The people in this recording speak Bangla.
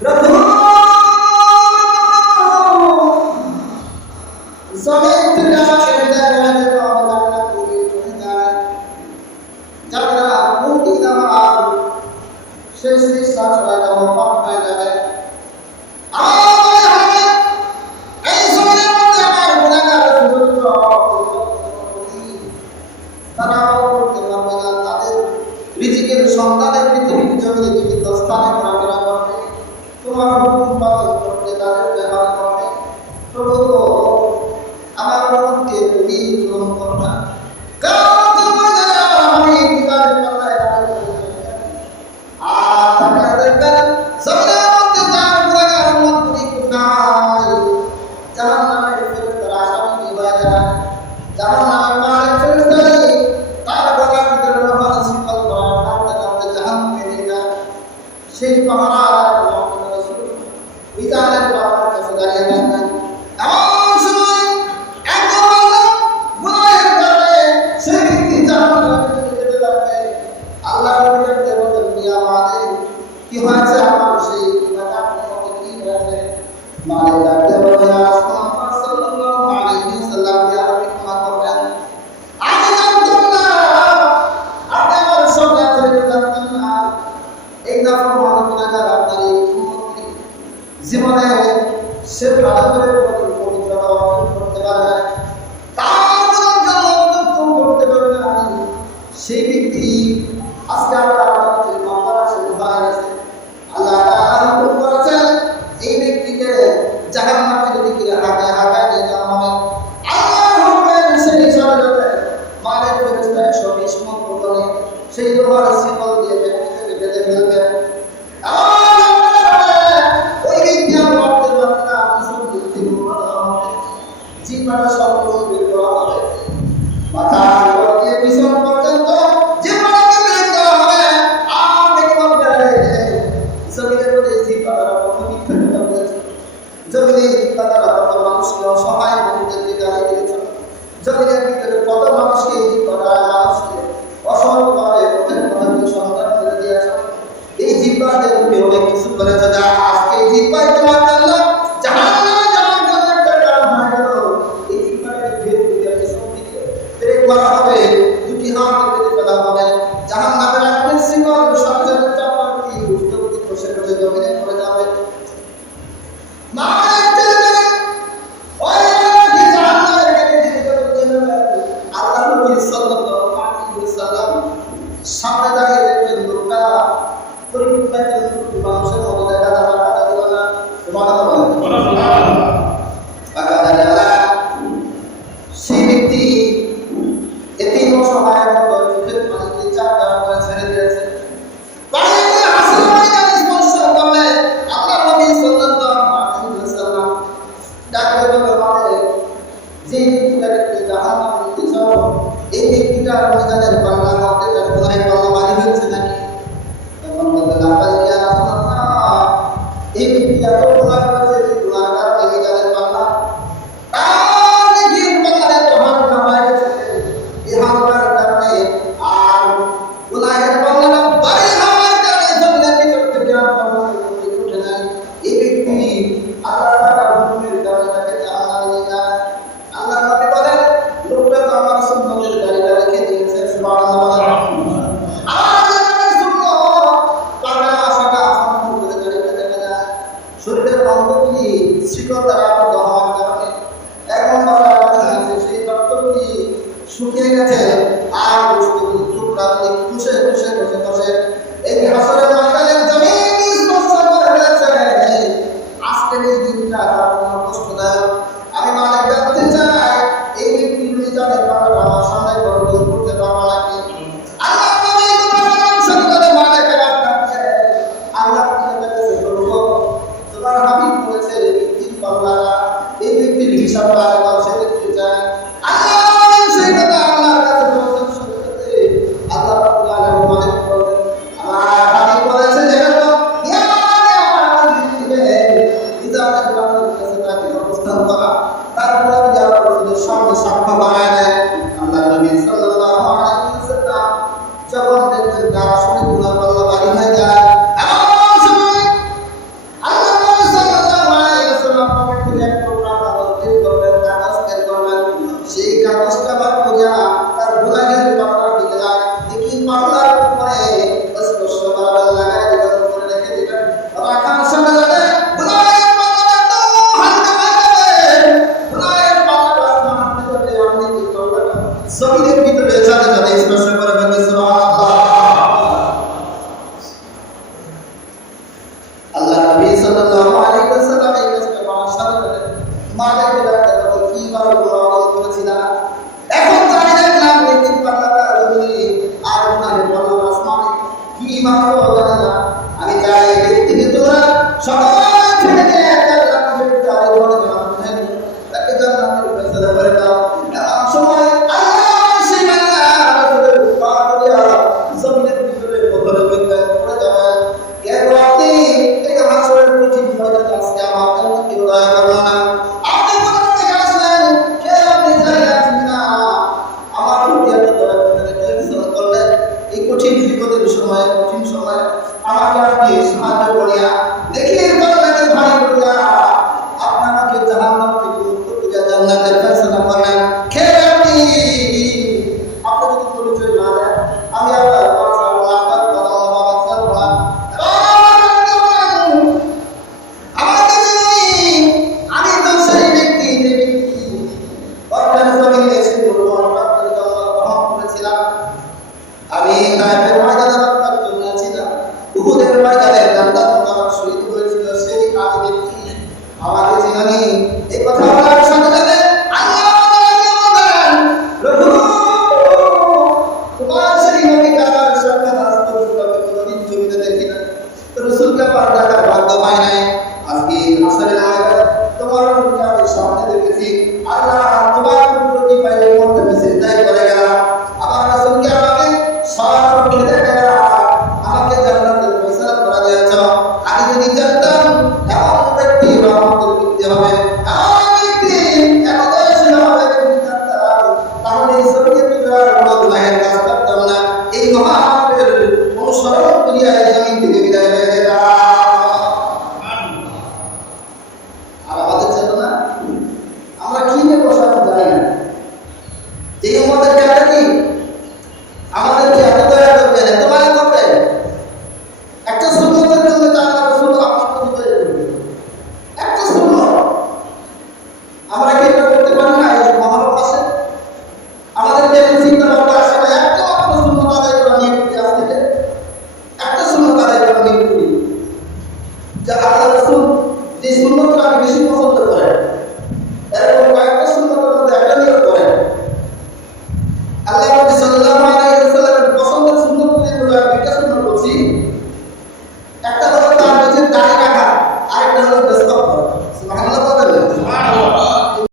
প্রভু জমিন থেকে আমাকে দেওয়া জান্নাত করে চলে যায়, জান্নাত কোটি দেওয়ার শেষ নিঃশ্বাস হয়ে যাবে, পাপ হয়ে যাবে। রিজিকের সন্তানের পৃথিবীর জমিনে জীবিত স্থানে ঘোরাফেরা করবে, তোমার হুকুম পালন করতে তাদের ব্যবহার করবে। প্রভু আমার মধ্যে তুমি গ্রহণ করো না, আমি বিদায়ের পাতায় আর তারা দেখবেন জমিনের মধ্যে যার গুণাগার মধ্যে কোথায় জাহান্নামের ফেরেশতারা আসামি হয়ে যায়, জাহান্নামের মালিক ফেরেশতারা তার গলার ভিতরে লোহার শিকল করা টানতে টানতে জাহান্নামে নিয়ে যায়। সেই পাহাড় বিদায়ের বাবার কাছে দাঁড়িয়ে থাকবেন। এমন সময় একদম গুনাহের কারণে সেই ব্যক্তি জাহান্নামে যেতে লাগবে। আল্লাহ বলতে বলতেন, ইয়া মালিক, কি হয়েছে আমার সেই গুনাহগার মধ্যে কি হয়েছে? মালিক ডাকতে বলে, ইয়া রাসূলুল্লাহ সাল্লাল্লাহু আলাইহি ওয়াসাল্লাম, ইয়া আপনি ক্ষমা করবেন, আমি জানতাম না, আপনি আমার সঙ্গে আছেন জানতাম না। এই নাফরমান গুনাহগার আপনার এই উম্মতকে জীবনে সে ভালো করে পবিত্রতা অর্জন করতে পারে, তার জন্য উত্তম করতে পারে না। সেই ব্যক্তি আজকে আমরা আমাদের মামলার সাথে হয়ে গেছে। আল্লাহ তাআলা হুকুম করেছেন এই ব্যক্তিকে জাহান্নামে যদি কি হাঁকায় হাঁকায় নিয়ে যাওয়া হবে। আল্লাহর হুকুমের সেই চলে যাবে, মালিক ফেরেশতা 120 মণ ওজনে সেই লোহার শিকল দিয়ে ব্যক্তিকে বেঁধে ফেলবে। ওই ব্যক্তি আর লড়তে পারবে না, পিছন দিক থেকে মারা হবে, জিহ্বাটা সম্পূর্ণ বের করা হবে, মাথা দিয়ে পিছন পর্যন্ত জিহ্বাটাকে বের করা হবে। আর দেখতে পাবে জমিনের মধ্যে জিহ্বাটা কত মিথ্যা কথা বলেছে, জমিনের জিহ্বাটা কত মানুষকে অসহায় মানুষদেরকে গালি দিয়েছে, জমিনের ভিতরে কত মানুষকে জিহ্বাটা মানুষকে অসহায়ভাবে পথের পথে সন্ধান করে দিয়েছে। এই জিহ্বাদের রূপে অনেক কিছু করেছে, যা আজকে এই জিহ্বাই তোমার জন্য জাহান্নামে যাওয়ার জন্য একটা কারণ হয়ে গেল। এই জিহ্বাটাকে বের করে পিছন দিকে বের করা হবে, দুটি হাত বেঁধে ফেলা হবে, জাহান্নামের আগুনের শিকল সাথে সাথে চাপার দিয়ে উঠতে উঠতে বসে বসে জমিনে পড়ে যাবে। মালিক চলে যাবে, ওই ব্যক্তি জাহান্নামের কাছে যেতে যাবে। আল্লাহ নবী সাল্লাল্লাহু আলাইহি ওয়াসাল্লাম সামনে দাঁড়িয়ে দেখবেন লোকটা পরিপূর্ণ মানুষের মতো দেখা যাবে, টাকা দিল না, টাকা দেয় না। সেই ব্যক্তি এতেই অসহায় মতো চোখের পানি দিয়ে চারটা করে ছেড়ে দিয়েছে। পানিতে হাসির পানিটা স্পর্শ করলে আল্লাহ নবী সাল্লাল্লাহু আলাইহি ওয়াসাল্লাম ডাকতে বলে, মালিক, যে ব্যক্তিটাকে জাহান্নামে নিতে চাও, এই ব্যক্তিটার মিজানের পাল্লার মধ্যে তার গুনাহের পাল্লা ভারী হয়েছে নাকি? তখন বলবে, লাব্বাইক ইয়া রাসূলুল্লাহ, এই ব্যক্তি এত গুনাহ করেছে যে গুনাহের কারণে মিজানের পাল্লা তার নেকির পাল্লার এত হালকা হয়ে গেছে, এই হালকার কারণে আর গুনাহের পাল্লাটা ভারী হওয়ার কারণে জমিনের ভিতর থেকে আর পাল্লার মধ্যে উঠে যায়। এই ব্যক্তি আল্লাহ তাআলার হুকুমের কারণে তাকে জাহান্নামে নিয়ে যায়। আল্লাহ নবী বলেন, লোকটা তো আমার সুন্নতের গাড়িটা রেখে দিয়েছে, সুবহানাল্লাহ। শরীরের অঙ্গগুলি শিকল দ্বারা আবদ্ধ হওয়ার কারণে এখন সেই রক্তগুলি শুকিয়ে গেছে, আর বস্তুগুলি টুকরাগুলি খুশে খুশে বসে বসে এই হাসরের ময়দানের জমিন স্পর্শ করে ফেলেছে। আজকের এই দিনটা তার জন্য কষ্টদায়ক। আমি মালিক জানতে চাই, এই ব্যক্তিগুলি যাদের ব্যাপারে আমার সামনে বড় ভুল করতে পারবো নাকি? আল্লাহ নবী তোমার সাথে মালিক আবার ডাকছে, আল্লাহ কাছে বলবো, তোমার হাবিব বলেছে এই ব্যক্তির পাল্লা, এই ব্যক্তির হিসাব রাখা সে দেখতে চায়। আল্লাহ সেই কথা আল্লাহর কাছে বলছেন, সাথে সাথে আল্লাহ রাব্বুল আলামিন মালিক বলেন, সাল্লাল্লাহু আলাইহি ওয়াসাল্লাম এই কাজটা করার সাথে সাথে মাথায় ডাক্তার কি ভালো করেছিলাম। এখন তো আমি দেখলাম এই তিন পাতা রবি আর ওনাদের বড় আসমানে কি ভালো জানে না। আমি চাই এই ব্যক্তিকে তোরা সবাই ছেড়ে দিয়ে জান্নাতের চাই বলে তাকে জান্নাতের ফয়সালা করে দাও। এমন সময় আল্লাহ সেই বান্দা রাসূলের পা দিয়া জমিনের ভিতরে পথরে পড়ে যাবে। এর আপনি এই হাসরের কঠিন ময়দানে আজকে আমার জন্য কি দয়া করবেন না। আপনি কোথা থেকে আসলেন কে আপনি জানেন না। আমার প্রতি এত দয়া করলেন এই কঠিন বিপদের সময় কঠিন সময় আমাকে আপনি সাহায্য করিয়া দেখিয়ে বললেন ভাই করিয়া আপনি আমাকে জাহান্নাম থেকে মুক্ত করিয়া জান্নাতের ফয়সালা করলেন। কে আপনি আপনি যদি পরিচয় না দেন আমি আপনার কথা আল্লাহর কথা বাবা সাল্লাল্লাহু আমাকে জানি আমি তো সেই ব্যক্তি যে ব্যক্তি বর্তমান জমিনে এসে বলবো আপনাদের জন্য গ্রহণ করেছিলাম। আমি তায়েফের ময়দানে রক্তাক্ত জন্য ছিলাম, উহুদের ময়দানে জান্নাত মুবারক শহীদ হয়েছিল সেই আমি ব্যক্তি আমাকে চিনি। এই কথা বলার সাথে সাথে আল্লাহ আমাকে বলেন প্রভু তোমার সেই নবীকে আমার সাক্ষাৎ আজ পর্যন্ত আমি কোনোদিন জমিনে দেখি না, রাসূলকে আমার দেখার ভাগ্য পাই নাই। আজকে হাসরের ময়দানে তোমার রূপকে আমি সামনে দেখেছি। আল্লাহ তোমার প্রতি পাইলে মনটা আমি চিন্তাই করে গেলাম। আমার রাসূলকে আমাকে সব খেতে গেলা আমাকে জান্নাতের ফয়সালা করা দিয়েছ। আমি যদি জানতাম এমন ব্যক্তি রহমতের ব্যক্তি হবে, এমন ব্যক্তি এত দয়াশীল হবে যদি জানতাম তাহলে এই শরীরের ভিতরে কোনো গুনাহের কাজ করতাম না। এই মহানের অনুসরণ করিয়া এই জমিন থেকে বিদায় হয়ে যেতাম। আর আমাদের চেতনা আমরা কি নিয়ে বসাতে জানি না। এই উম্মতের কাছে কি আমাদেরকে এত দয়া করবেন এত মায়া করবেন একটা সুন্নতের জন্য আল্লাহ রাসূল আপনার প্রতি দয়া করবেন। একটা সুন্নত আমরা কি এটা করতে পারি না? এই মহরম মাসে আমাদেরকে এই চিন্তা ভাবনা আসে না একটা মাত্র সুন্নত আদায় করা নিয়ে করি। আজ থেকে একটা সুন্নত আদায় করা নিয়ে করি যে আল্লাহ রাসূল যে সুন্নতটা আমি বেশি পছন্দ করেন এরকম